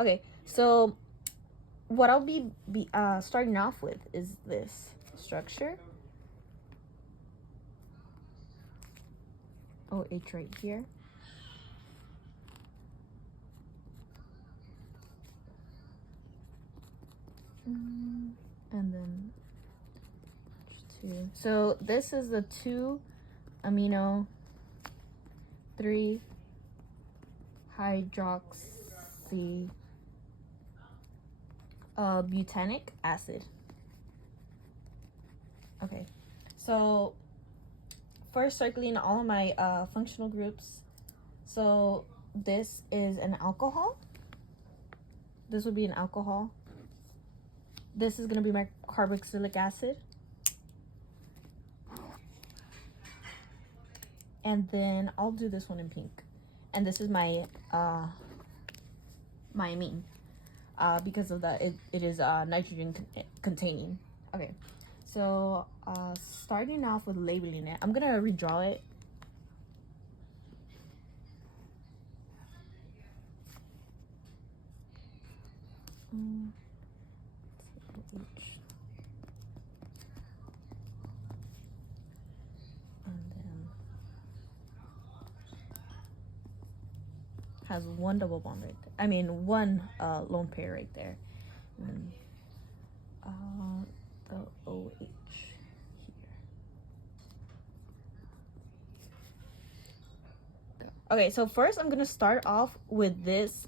Okay, so what I'll be starting off with is this structure. OH right here. And then 2. So this is the 2 amino 3 hydroxy butanic acid. Okay, so first circling all of my functional groups. So this is an alcohol. This would be an alcohol. This is going to be my carboxylic acid. And then I'll do this one in pink. And this is my my amine. Because of that, it is nitrogen containing. Okay, so starting off with labeling it, I'm going to redraw it. Has one double bond right there. I mean, one lone pair right there. And the OH here. Okay, so first I'm gonna start off with this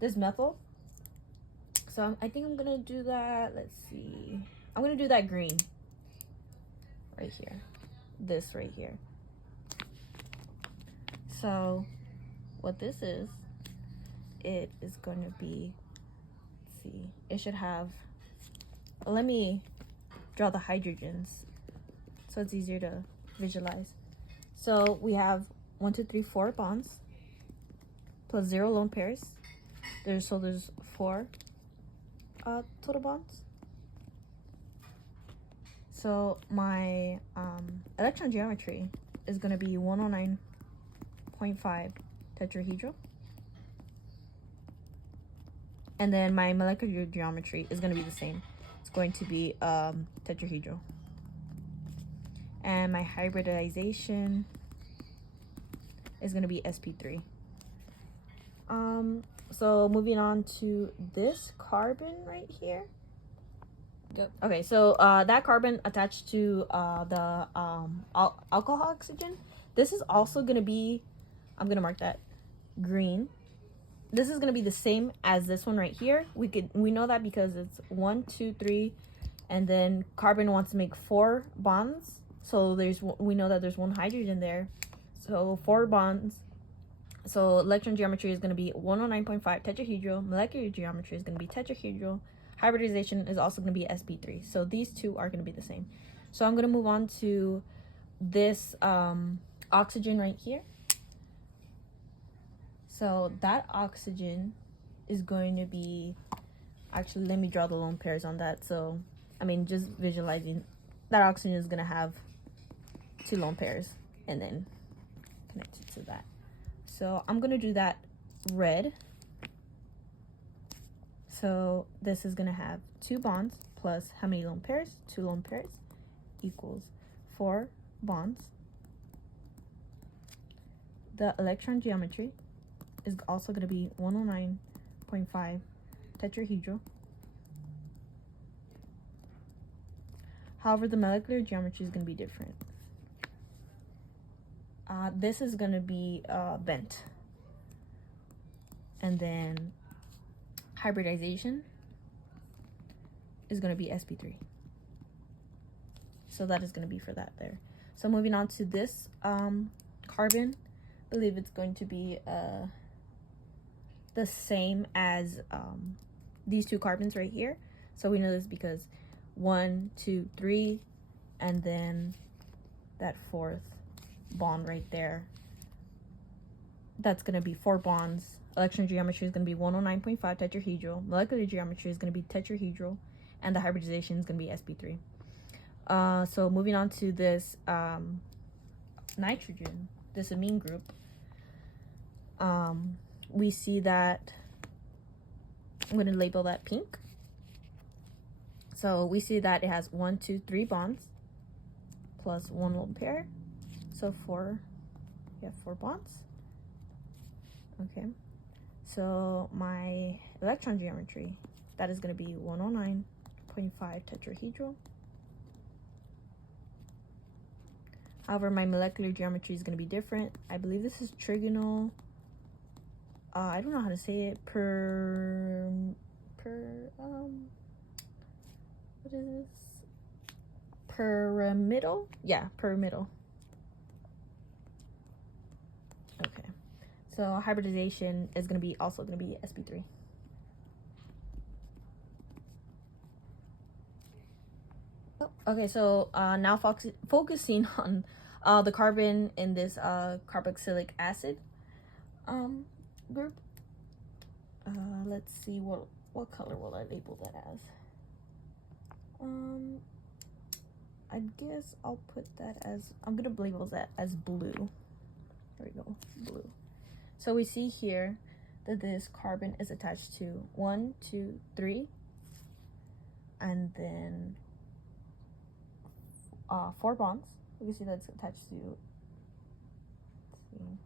this methyl. So I think I'm gonna do that. Let's see. I'm gonna do that green right here. This right here. So what this is, it is going to be, let's see, it should have, let me draw the hydrogens so it's easier to visualize. So we have 1, 2, 3, 4 bonds plus 0 lone pairs. There's 4 total bonds. So my electron geometry is going to be 109.5 tetrahedral. And then my molecular geometry is going to be the same. It's going to be tetrahedral. And my hybridization is going to be sp3. So moving on to this carbon right here. Yep. Okay, so that carbon attached to the alcohol oxygen, this is also going to be, I'm going to mark that green. This is going to be the same as this one right here. We know that because it's 1, 2, 3, and then carbon wants to make 4 bonds. So we know that there's 1 hydrogen there. So 4 bonds. So electron geometry is going to be 109.5 tetrahedral. Molecular geometry is going to be tetrahedral. Hybridization is also going to be sp3. So these two are going to be the same. So I'm going to move on to this oxygen right here. So that oxygen is going to be, actually let me draw the lone pairs on that. So I mean, just visualizing, that oxygen is going to have 2 lone pairs and then connected to that. So I'm going to do that red. So this is going to have 2 bonds plus how many lone pairs? 2 lone pairs equals 4 bonds. The electron geometry is also going to be 109.5 tetrahedral. However, the molecular geometry is going to be different. This is going to be bent. And then hybridization is going to be sp3. So that is going to be for that there. So moving on to this carbon, I believe it's going to be the same as these 2 carbons right here. So we know this because 1, 2, 3, and then that 4th bond right there. That's going to be 4 bonds. Electron geometry is going to be 109.5 tetrahedral. Molecular geometry is going to be tetrahedral. And the hybridization is going to be sp3. So moving on to this nitrogen, this amine group, we see that I'm going to label that pink. So we see that it has 1, 2, 3 bonds plus 1 lone pair. So 4, we have 4 bonds. Okay. So my electron geometry, that is going to be 109.5 tetrahedral. However, my molecular geometry is going to be different. I believe this is trigonal. I don't know how to say it. What is this? Pyramidal? Yeah, pyramidal. Okay. So hybridization is going to be also going to be sp3. Okay, so now focusing on the carbon in this carboxylic acid group. Let's see what color will I label that as. I guess I'll put that as, I'm gonna label that as blue. There we go, blue. So we see here that this carbon is attached to 1, 2, 3, and then 4 bonds. You can see that's attached to, let's see.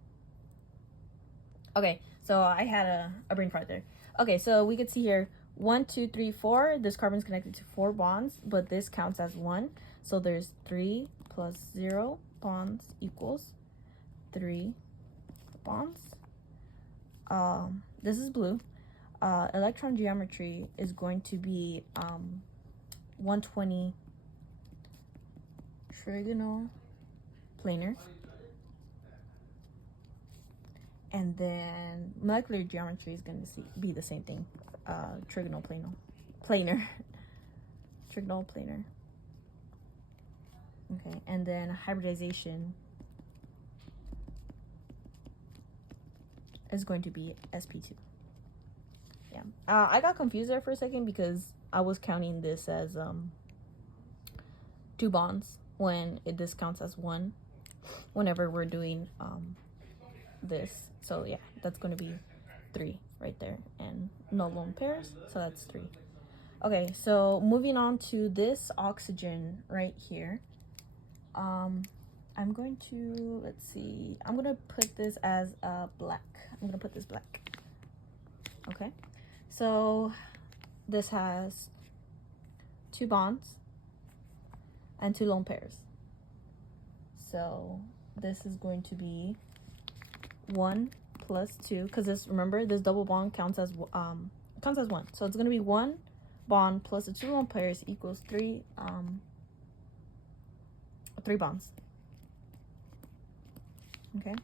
Okay, so I had a brain fart there. Okay, so we could see here 1, 2, 3, 4. This carbon is connected to 4 bonds, but this counts as 1. So there's 3 plus 0 bonds equals 3 bonds. This is blue. Electron geometry is going to be 120 trigonal planar. And then molecular geometry is going to be the same thing. Trigonal planar. Trigonal planar. Okay, and then hybridization is going to be sp2. Yeah, I got confused there for a second because I was counting this as 2 bonds when this counts as 1 whenever we're doing this. So yeah, that's going to be 3 right there, and no lone pairs, so that's 3. Okay, so moving on to this oxygen right here. I'm going to, let's see, I'm going to put this as black. I'm going to put this black. Okay, so this has 2 bonds and 2 lone pairs. So this is going to be 1 plus 2, because this, remember, this double bond counts as 1. So it's going to be 1 bond plus the 2 lone pairs equals 3 bonds. Okay,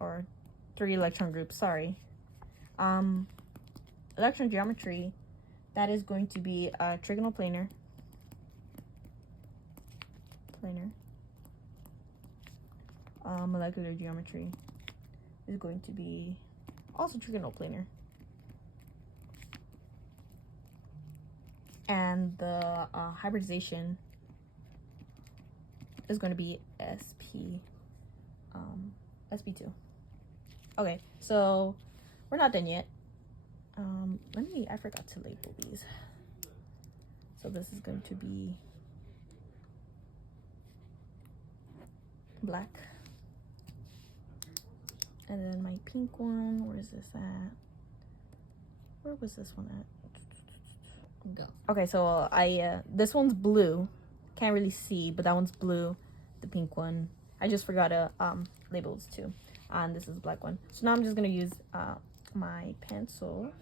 or 3 electron groups, sorry. Electron geometry, that is going to be trigonal planar. Molecular geometry is going to be also trigonal planar. And the hybridization is going to be sp2. Okay, so we're not done yet. I forgot to label these. So this is going to be black. And then my pink one, where is this at? Where was this one at? Go. Okay, so this one's blue. Can't really see, but that one's blue. The pink one, I just forgot to label those 2. And this is the black one. So now I'm just gonna use my pencil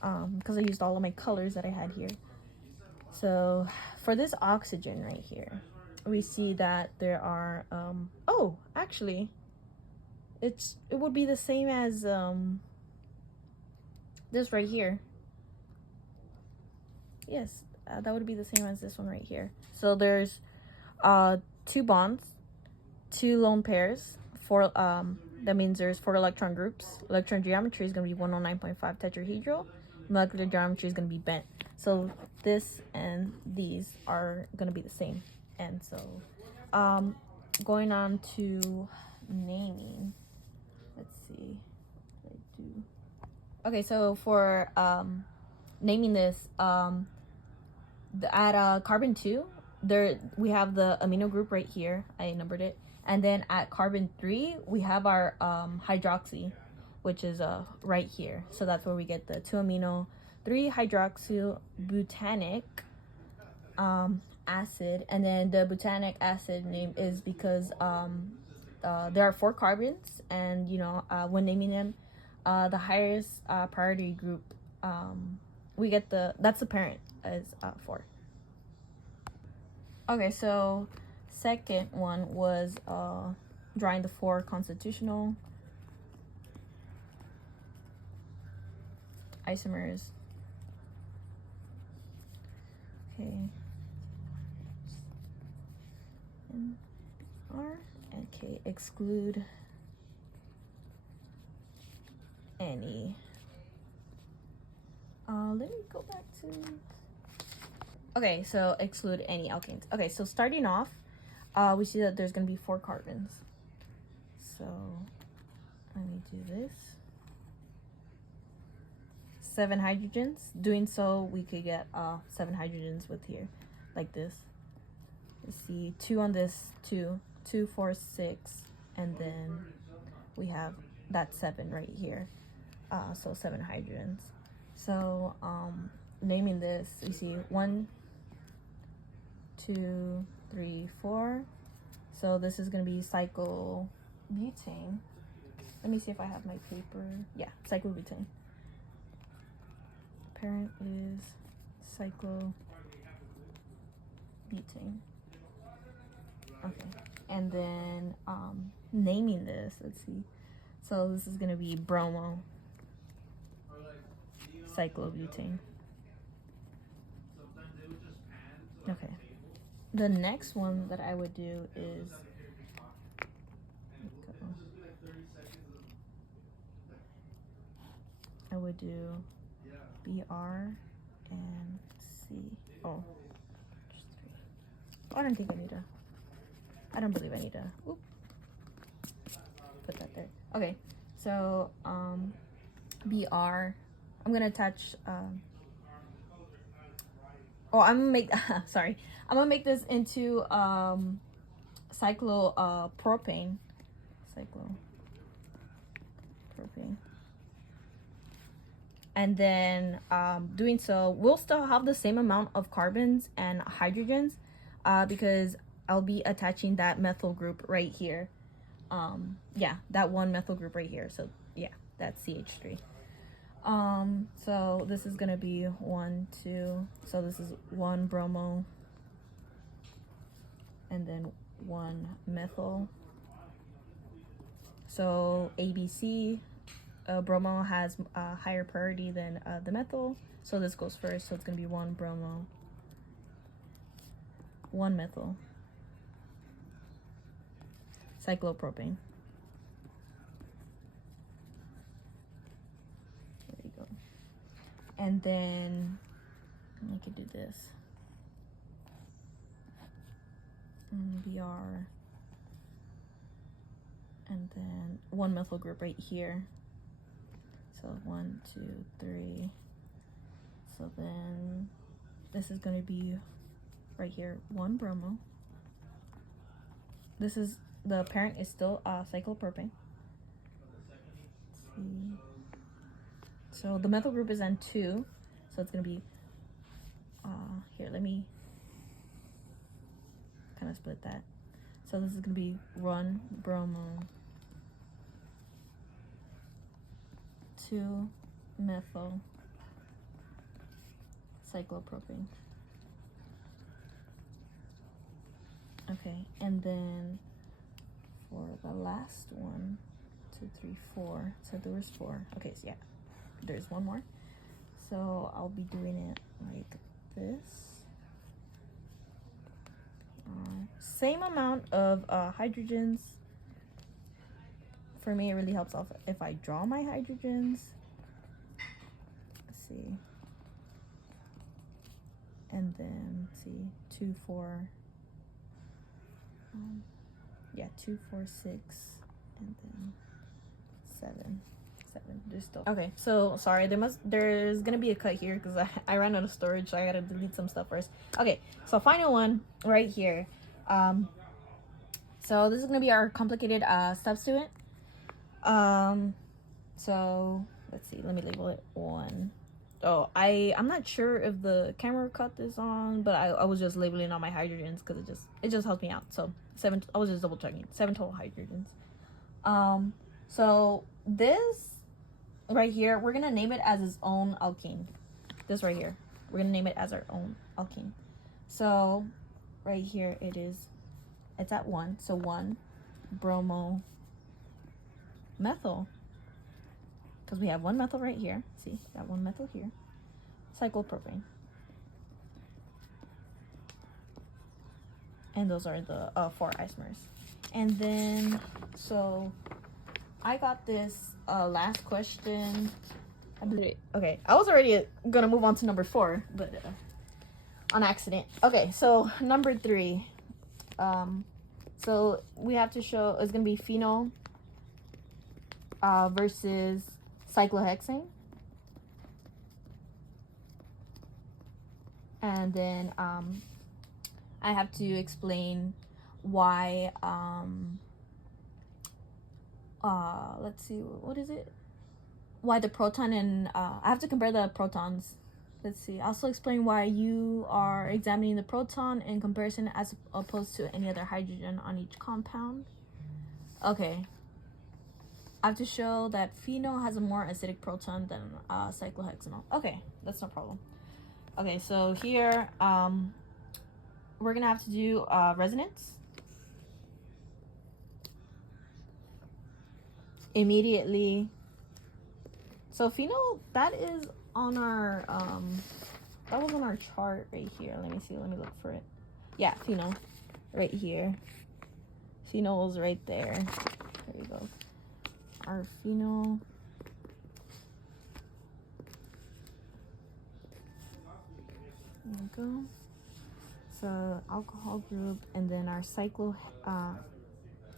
because I used all of my colors that I had here. So for this oxygen right here, we see that there are oh, actually it would be the same as this right here. Yes, that would be the same as this one right here. So there's 2 bonds, 2 lone pairs, 4 that means there's 4 electron groups. Electron geometry is going to be 109.5 tetrahedral. Molecular geometry is going to be bent. So this and these are going to be the same. And so going on to naming, let's see what I do. Okay, so for naming this, at carbon 2, there we have the amino group right here. I numbered it. And then at carbon 3, we have our hydroxy, which is right here. So that's where we get the 2-amino 3-hydroxyl butanic acid. And then the butanic acid name is because there are 4 carbons, and when naming them, the highest priority group, we get that's the parent is 4. Okay, so second one was drawing the 4 constitutional isomers. Okay. R. Okay, exclude any. Let me go back to. Okay, so exclude any alkanes. Okay, so starting off, we see that there's gonna be 4 carbons. So let me do this. 7 hydrogens. Doing so, we could get 7 hydrogens with here, like this. Let's see, 2 on this, 2, 2, 4, 6, and then we have that 7 right here. So 7 hydrogens. So naming this, we see 1, 2, 3, 4. So this is going to be cyclobutane. Let me see if I have my paper. Yeah, cyclobutane. Parent is cyclobutane. Okay, and then naming this, let's see. So this is going to be bromo cyclobutane. Okay. The next one that I would do is I would do BR and C. Oh, just 3. I don't think I need to. I don't believe I need to. Oop. Put that there. Okay. So BR. I'm gonna attach. Oh, I'm gonna make. Sorry. I'm gonna make this into cyclopropane. Cyclopropane. And then doing so, we'll still have the same amount of carbons and hydrogens because I'll be attaching that methyl group right here. Yeah, that one methyl group right here. So yeah, that's CH3. So this is gonna be 1, 2. So this is 1 bromo, and then 1 methyl. So ABC. Bromo has a higher priority than the methyl, so this goes first. So it's gonna be 1 bromo, 1 methyl, cyclopropane. There you go. And then I could do this. BR, and then 1 methyl group right here. So 1, 2, 3. So then this is going to be right here 1 bromo. This is the parent is still cyclopropane. Let's see. So the methyl group is N2. So it's going to be here. Let me kind of split that. So this is going to be 1 bromo, 2 methyl, cyclopropane. Okay, and then for the last one, 2, 3, 4. So there was 4. Okay, so yeah, there's 1 more. So I'll be doing it like this. Same amount of hydrogens. For me, it really helps off if I draw my hydrogens. Let's see. And then, let's see, 2, 4. Yeah, 2, 4, 6, and then 7. 7. There's still okay. So sorry, there's gonna be a cut here because I ran out of storage, so I gotta delete some stuff first. Okay, so final one right here. So this is gonna be our complicated steps to it. So let's see. Let me label it 1. Oh, I'm not sure if the camera cut is on, but I was just labeling all my hydrogens because it just helps me out. So 7. I was just double checking. 7 total hydrogens. So this right here, we're gonna name it as its own alkene. This right here, we're gonna name it as our own alkene. So right here it's at 1. So 1 bromo methyl, because we have 1 methyl right here. See, got 1 methyl here. Cyclopropane. And those are the 4 isomers. And then, so I got this last question. Okay, I was already gonna move on to number 4, but on accident. Okay, so number 3. So we have to show it's gonna be phenol versus cyclohexane. And then I have to explain why let's see, what is it? Why the proton and I have to compare the protons. Let's see. Also explain why you are examining the proton in comparison as opposed to any other hydrogen on each compound. Okay. I have to show that phenol has a more acidic proton than cyclohexanol. Okay, that's no problem. Okay, so here we're gonna have to do resonance. Immediately. So phenol, that is on our that was on our chart right here. Let me see, let me look for it. Yeah, phenol right here. Phenol's right there. There you go. Our phenol. There we go. So alcohol group, and then our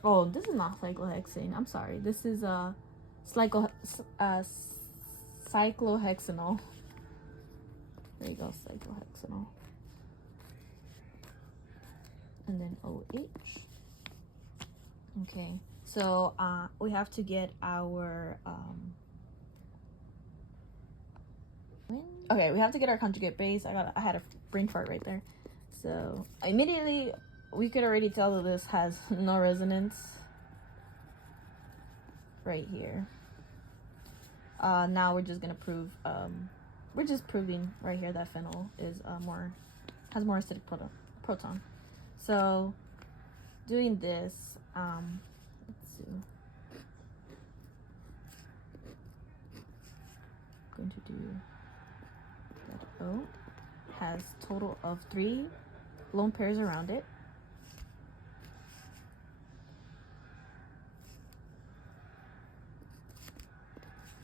oh, this is not cyclohexane. I'm sorry. This is cyclohexanol. There you go, cyclohexanol. And then OH. Okay. So we have to get our okay, we have to get our conjugate base. I had a brain fart right there. So immediately we could already tell that this has no resonance right here. Now we're just gonna prove we're just proving right here that phenol is has more acidic proton. So doing this, let's see. I'm going to do that O has total of 3 lone pairs around it.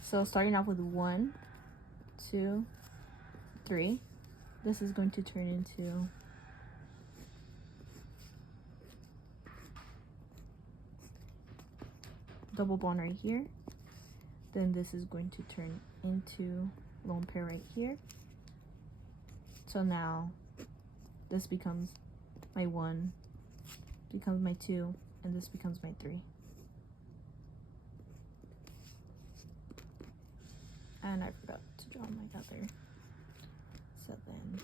So starting off with 1, 2, 3. This is going to turn into double bond right here. Then this is going to turn into lone pair right here. So now this becomes my 1, becomes my 2, and this becomes my 3. And I forgot to draw my other 7.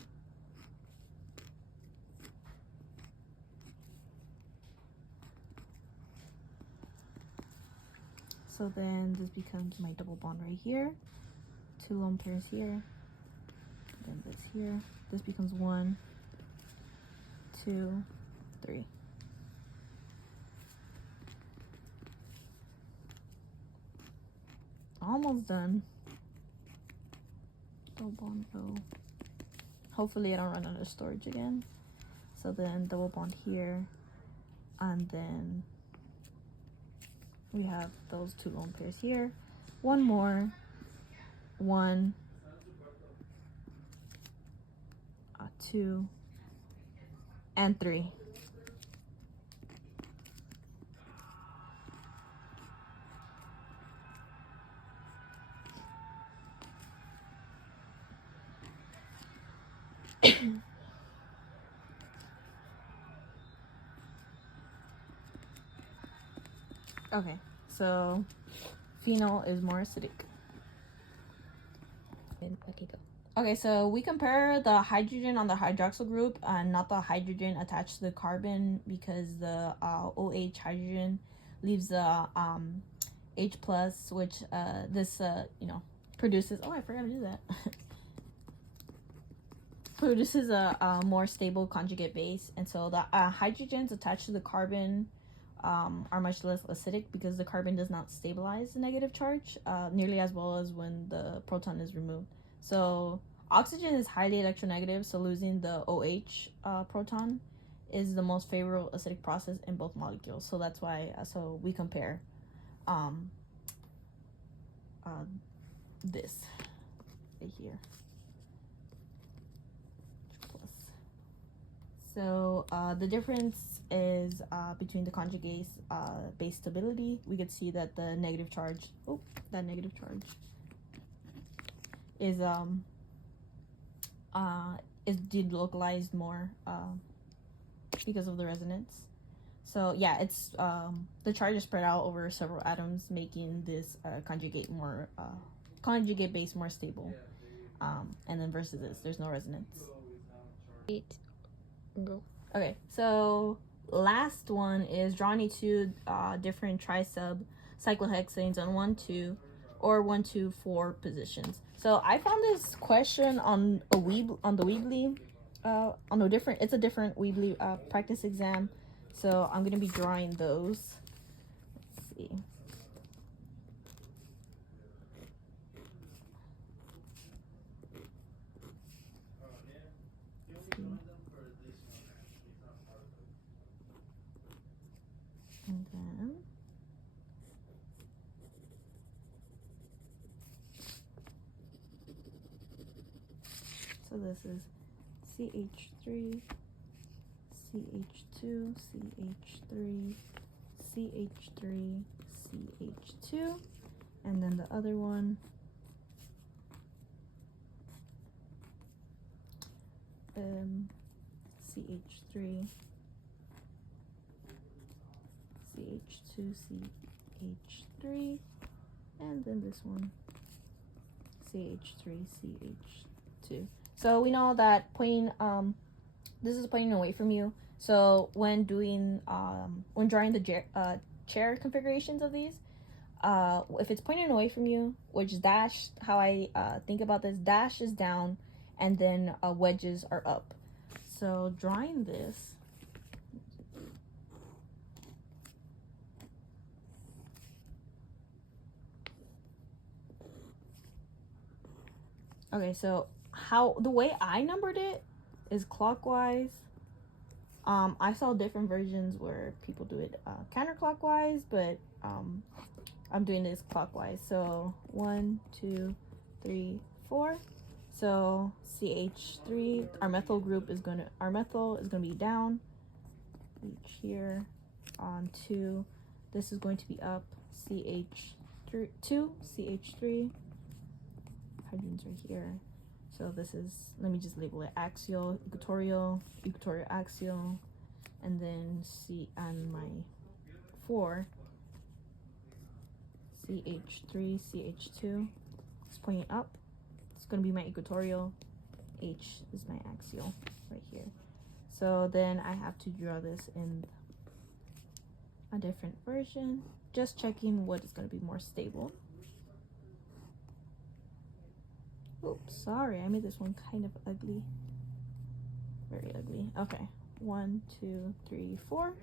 So then this becomes my double bond right here, 2 lone pairs here, then this here. This becomes 1, 2, 3. Almost done. Double bond O. Hopefully I don't run out of storage again. So then double bond here, and then we have those 2 lone pairs here. One more. 1, 2, and 3. Okay, so phenol is more acidic. Okay, go. Okay, so we compare the hydrogen on the hydroxyl group and not the hydrogen attached to the carbon, because the OH hydrogen leaves the H plus, which this produces. Oh, I forgot to do that. Produces a more stable conjugate base, and so the hydrogens attached to the carbon are much less acidic because the carbon does not stabilize the negative charge nearly as well as when the proton is removed. So oxygen is highly electronegative, so losing the OH proton is the most favorable acidic process in both molecules. So that's why so we compare this right here. So the difference is between the conjugate base stability. We could see that the negative charge, is delocalized more because of the resonance. So yeah, it's the charge is spread out over several atoms, making this conjugate base more stable. And then versus this, there's no resonance. Okay, so last one is draw any two different tri-sub cyclohexanes on 1, 2, or 1, 2, 4 positions. So I found this question on the Weebly, it's a different Weebly practice exam. So I'm gonna be drawing those. Let's see. And then so this is CH3, CH2, CH3, CH3, CH2, and then the other one CH3, CH2, CH3, and then this one CH3, CH2. So we know that pointing this is pointing away from you. So when doing when drawing the chair configurations of these, if it's pointing away from you, which dash, how I think about this, dash is down and then wedges are up. So drawing this, okay, so the way I numbered it is clockwise. I saw different versions where people do it counterclockwise, but I'm doing this clockwise. So 1, 2, 3, 4. So CH3, our methyl is gonna be down. Each here on 2. This is going to be up. CH3, 2, CH3. Hydrogens are here. So this is, let me just label it axial, equatorial, axial, and then C on my 4, CH3, CH2. It's pointing up. It's going to be my equatorial. H is my axial right here. So then I have to draw this in a different version, just checking what is going to be more stable. Oops, sorry, I made this one kind of ugly. Very ugly. Okay, 1, 2, 3, 4.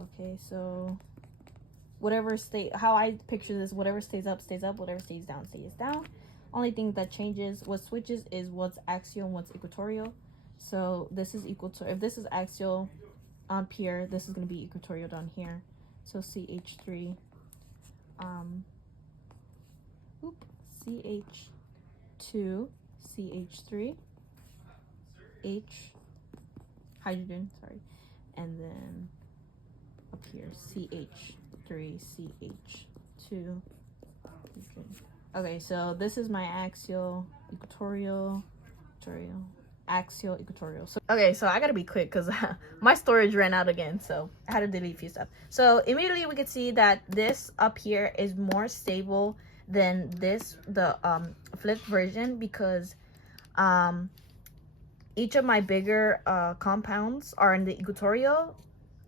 Okay, so how I picture this, whatever stays up, whatever stays down, stays down. Only thing that changes, what switches, is what's axial and what's equatorial. So this is equal to, if this is axial up here, this is going to be equatorial down here. So CH3, CH2, CH3, H, hydrogen, sorry, and then up here CH3, CH2, hydrogen. Okay, so this is my axial, equatorial, axial, equatorial. So okay, so I gotta be quick because my storage ran out again, so I had to delete a few stuff. So immediately we could see that this up here is more stable than this, the flipped version, because each of my bigger compounds are in the equatorial.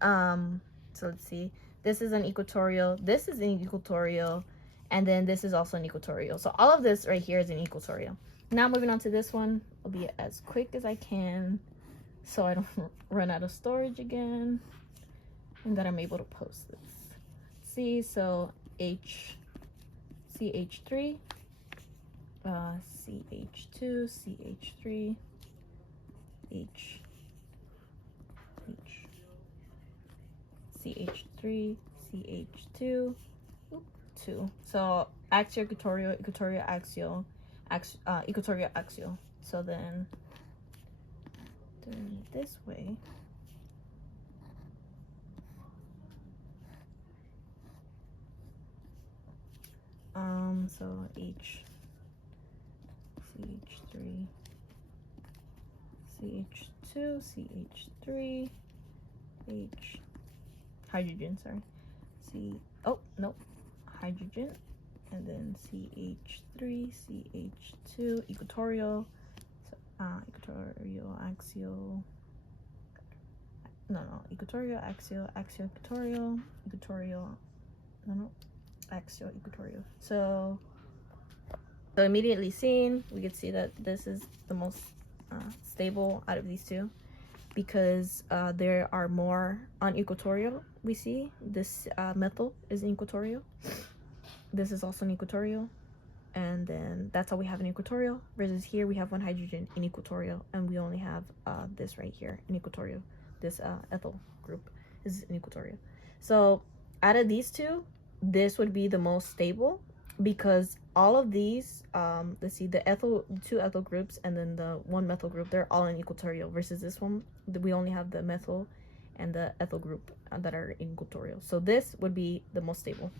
So let's see, this is an equatorial, this is an equatorial, and then this is also an equatorial. So all of this right here is an equatorial. Now moving on to this one, I'll be as quick as I can so I don't run out of storage again, and that I'm able to post this. See, so CH3, CH2, CH3, CH3, CH2, 2. So axial, equatorial, equatorial, axial, equatorial, axial. So then doing it this way, so CH3, CH2, CH3, hydrogen, sorry, hydrogen, and then CH3, CH2, equatorial, so, equatorial, axial, equatorial, axial, axial, equatorial, equatorial, axial, equatorial. So immediately seen, we could see that this is the most stable out of these two, because there are more on equatorial. We see this methyl is an equatorial, this is also an equatorial, and then that's how we have an equatorial, versus here we have one hydrogen in equatorial, and we only have this right here in equatorial. This ethyl group is an equatorial. So out of these two, this would be the most stable, because all of these, let's see, the two ethyl groups and then the one methyl group, they're all in equatorial, versus this one, we only have the methyl and the ethyl group that are in equatorial. So this would be the most stable.